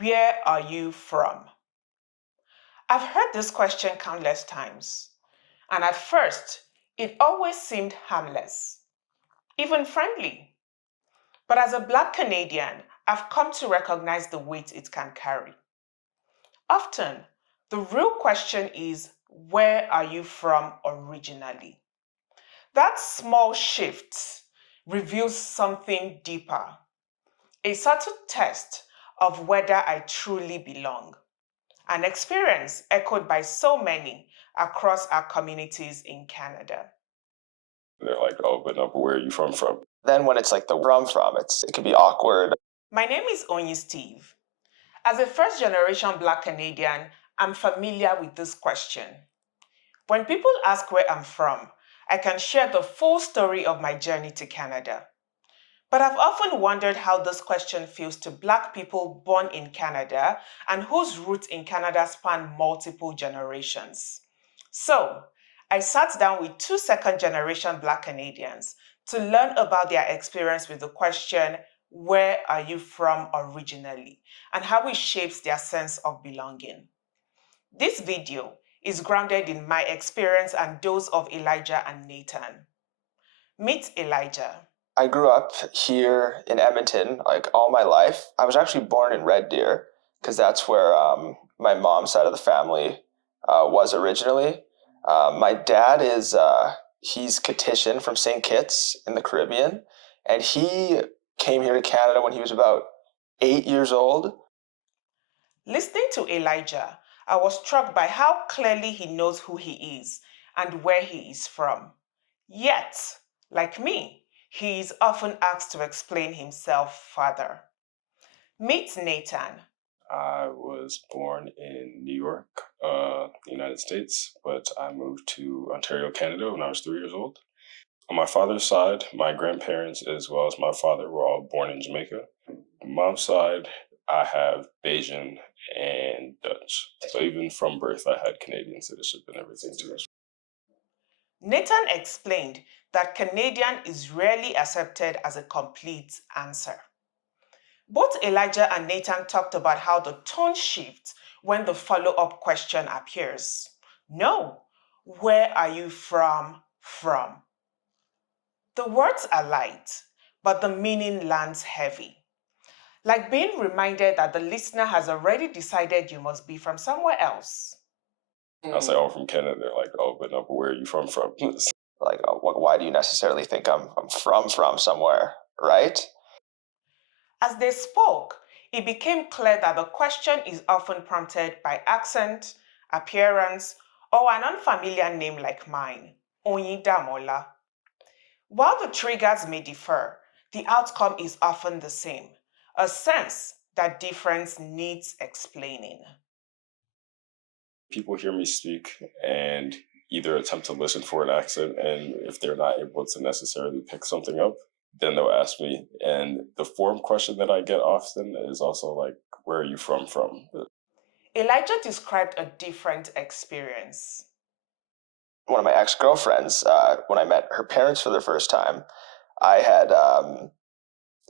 Where are you from? I've heard this question countless times, and at first, it always seemed harmless, even friendly. But as a Black Canadian, I've come to recognize the weight it can carry. Often, the real question is, where are you from originally? That small shift reveals something deeper, a subtle test of whether I truly belong, an experience echoed by so many across our communities in Canada. They're like, oh, but no, but where are you from? Then when it's like the from, it can be awkward. My name is Onyi Steve. As a first generation Black Canadian, I'm familiar with this question. When people ask where I'm from, I can share the full story of my journey to Canada. But I've often wondered how this question feels to Black people born in Canada and whose roots in Canada span multiple generations. So, I sat down with two second generation Black Canadians to learn about their experience with the question, where are you from originally, and how it shapes their sense of belonging. This video is grounded in my experience and those of Elijah and Nathan. Meet Elijah. I grew up here in Edmonton like all my life. I was actually born in Red Deer because that's where my mom's side of the family was originally. My dad is he's Catition from St. Kitts in the Caribbean, and he came here to Canada when he was about 8 years old. Listening to Elijah, I was struck by how clearly he knows who he is and where he is from. Yet, like me, he is often asked to explain himself further. Meet Nathan. I was born in New York, the United States, but I moved to Ontario, Canada when I was 3 years old. On my father's side, my grandparents, as well as my father, were all born in Jamaica. Mom's side, I have Bayesian and Dutch. So even from birth, I had Canadian citizenship and everything too. Nathan explained that Canadian is rarely accepted as a complete answer. Both Elijah and Nathan talked about how the tone shifts when the follow-up question appears. No, where are you from? The words are light, but the meaning lands heavy. Like being reminded that the listener has already decided you must be from somewhere else. I'll say, oh, I'm from Canada. They're like, oh, but no, but where are you from? Like, oh, why do you necessarily think I'm from somewhere, right? As they spoke, it became clear that the question is often prompted by accent, appearance, or an unfamiliar name like mine, Onyidamola. While the triggers may differ, the outcome is often the same, a sense that difference needs explaining. People hear me speak and either attempt to listen for an accent, and if they're not able to necessarily pick something up, then they'll ask me. And the form question that I get often is also like, where are you from? Elijah described a different experience. One of my ex-girlfriends, when I met her parents for the first time, I had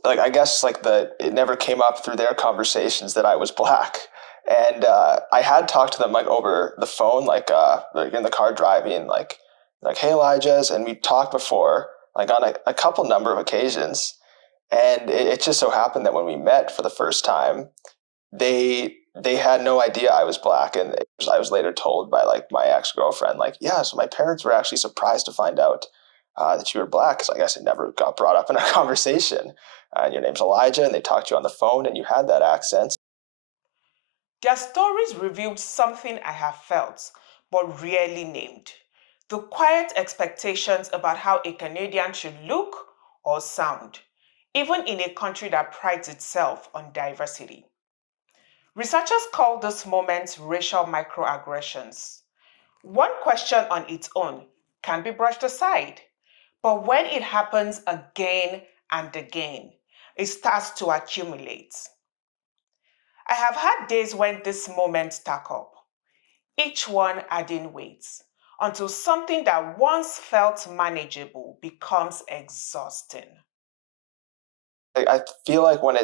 like, I guess like it never came up through their conversations that I was Black. And I had talked to them like over the phone, like in the car driving, like, hey, Elijah's, and we talked before, like on a couple number of occasions. And it just so happened that when we met for the first time, they had no idea I was Black, and I was later told by like my ex girlfriend, like, yeah, so my parents were actually surprised to find out that you were Black, because I guess it never got brought up in our conversation. And your name's Elijah, and they talked to you on the phone, and you had that accent. Their stories revealed something I have felt, but rarely named. The quiet expectations about how a Canadian should look or sound, even in a country that prides itself on diversity. Researchers call this moment racial microaggressions. One question on its own can be brushed aside, but when it happens again and again, it starts to accumulate. I have had days when this moment stack up, each one adding weight, until something that once felt manageable becomes exhausting. I feel like when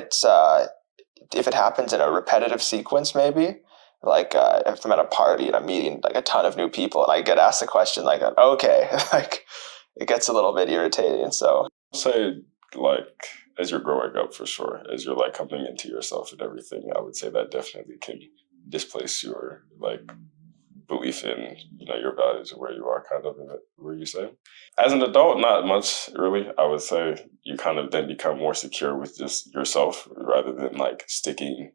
if it happens in a repetitive sequence, maybe like if I'm at a party and I'm meeting like a ton of new people and I get asked a question like, okay, like it gets a little bit irritating. So Say like as you're growing up, for sure, as you're like coming into yourself and everything, I would say that definitely can displace your like belief in your values and where you are kind of in it, where you say. As an adult, not much really. I would say you kind of then become more secure with just yourself rather than like sticking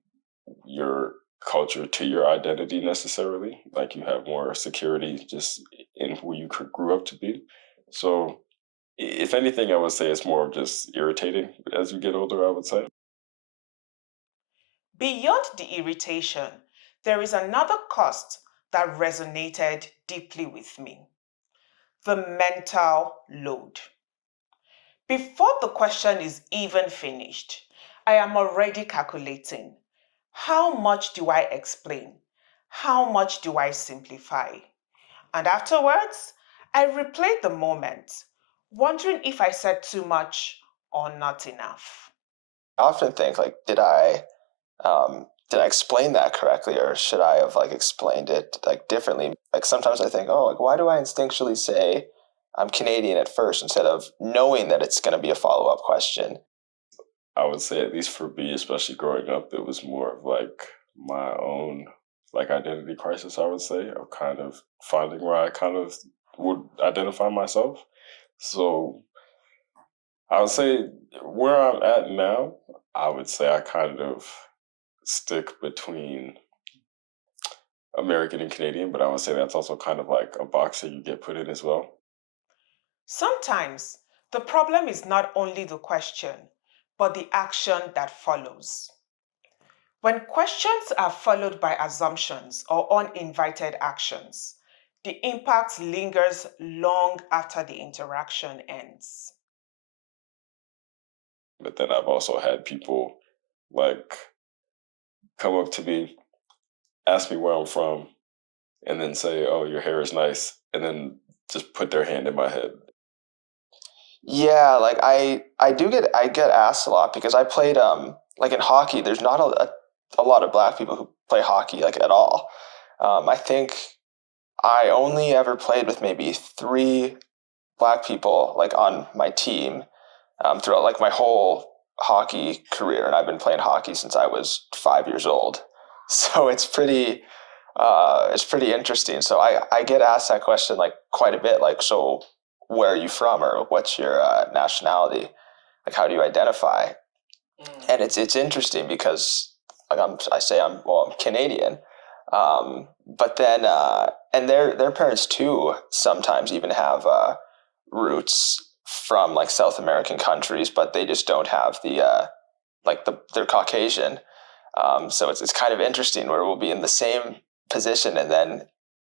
your culture to your identity necessarily. Like you have more security just in who you grew up to be. So if anything, I would say it's more of just irritating as you get older, I would say. Beyond the irritation, there is another cost that resonated deeply with me: the mental load. Before the question is even finished, I am already calculating: how much do I explain? How much do I simplify? And afterwards, I replay the moment, wondering if I said too much or not enough. I often think like, did I explain that correctly, or should I have like explained it like differently? Like sometimes I think, oh, like why do I instinctually say I'm Canadian at first instead of knowing that it's going to be a follow up question? I would say, at least for me, especially growing up, it was more of like my own like identity crisis, I would say, of kind of finding where I kind of would identify myself. So I would say where I'm at now, I would say I kind of stick between American and Canadian, but I would say that's also kind of like a box that you get put in as well. Sometimes the problem is not only the question, but the action that follows. When questions are followed by assumptions or uninvited actions, the impact lingers long after the interaction ends. But then I've also had people like come up to me, ask me where I'm from, and then say, "Oh, your hair is nice," and then just put their hand in my head. Yeah, like I get asked a lot because I played like in hockey. There's not a lot of black people who play hockey like at all. I think I only ever played with maybe three black people like on my team throughout like my whole hockey career, and I've been playing hockey since I was 5 years old. So it's pretty interesting. So I get asked that question like quite a bit, like, so where are you from, or what's your nationality? Like, how do you identify? And it's interesting because like I say I'm Canadian, but then and their parents too sometimes even have roots from like South American countries, but they just don't have they're Caucasian. So it's kind of interesting where we'll be in the same position, and then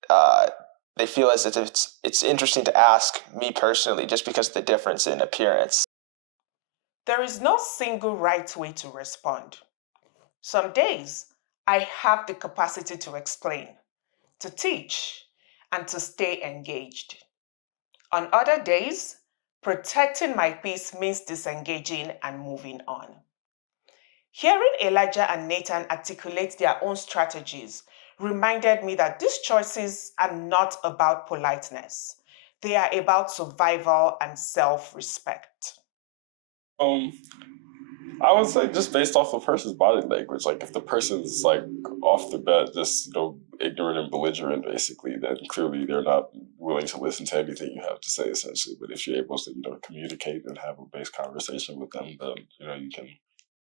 uh, they feel as if it's interesting to ask me personally just because of the difference in appearance. There is no single right way to respond. Some days I have the capacity to explain, to teach, and to stay engaged. On other days, protecting my peace means disengaging and moving on. Hearing Elijah and Nathan articulate their own strategies reminded me that these choices are not about politeness. They are about survival and self respect. Um, I would say just based off the person's body language. Like if the person's like off the bat just ignorant and belligerent, basically, then clearly they're not willing to listen to anything you have to say, essentially. But if you're able to communicate and have a base conversation with them, then you can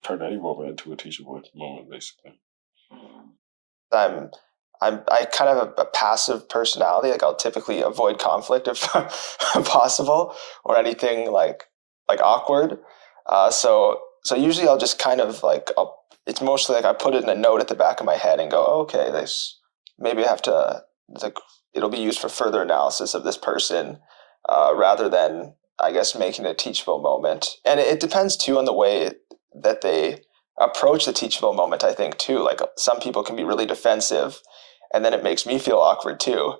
turn any moment into a teachable moment, basically. I'm I kind of have a passive personality. Like I'll typically avoid conflict if possible, or anything like awkward. So usually I'll just kind of like it's mostly like I put it in a note at the back of my head and go, oh, okay, this maybe I have to like it'll be used for further analysis of this person, rather than I guess making a teachable moment. And it depends too on the way that they approach the teachable moment. I think too, like some people can be really defensive, and then it makes me feel awkward too.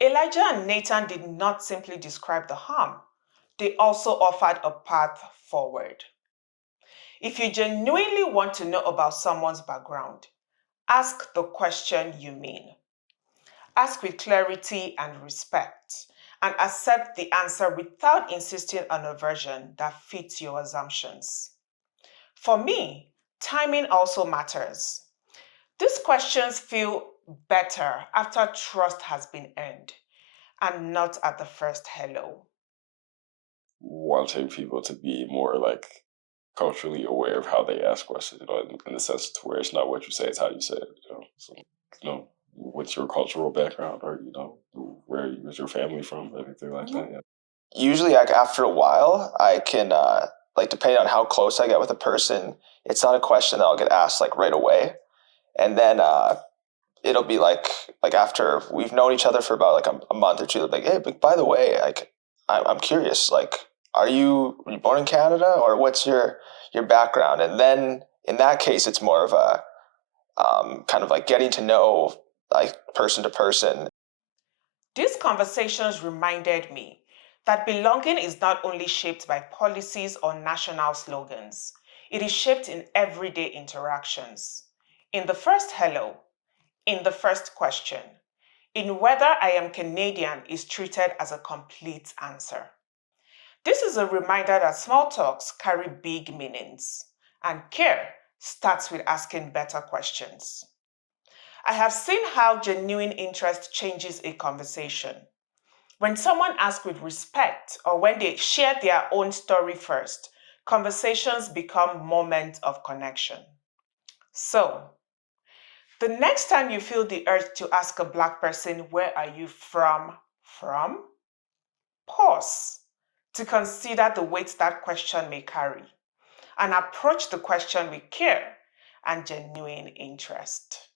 Elijah and Nathan did not simply describe the harm, they also offered a path forward. If you genuinely want to know about someone's background, ask the question you mean. Ask with clarity and respect, and accept the answer without insisting on a version that fits your assumptions. For me, timing also matters. These questions feel better after trust has been earned and not at the first hello. Wanting people to be more like culturally aware of how they ask questions, in the sense to where it's not what you say, it's how you say it. So, what's your cultural background, or where is your family from, everything like that. Yeah. Usually, like after a while, I can like depending on how close I get with a person, it's not a question that I'll get asked like right away, and then it'll be like after we've known each other for about like a month or two, they'll be like, hey, but by the way, like I'm curious, like were you born in Canada or what's your background? And then in that case, it's more of a kind of like getting to know like person to person. These conversations reminded me that belonging is not only shaped by policies or national slogans, it is shaped in everyday interactions. In the first hello, in the first question, in whether I am Canadian is treated as a complete answer. This is a reminder that small talks carry big meanings, and care starts with asking better questions. I have seen how genuine interest changes a conversation. When someone asks with respect or when they share their own story first, conversations become moments of connection. So, the next time you feel the urge to ask a Black person, where are you from? Pause to consider the weight that question may carry and approach the question with care and genuine interest.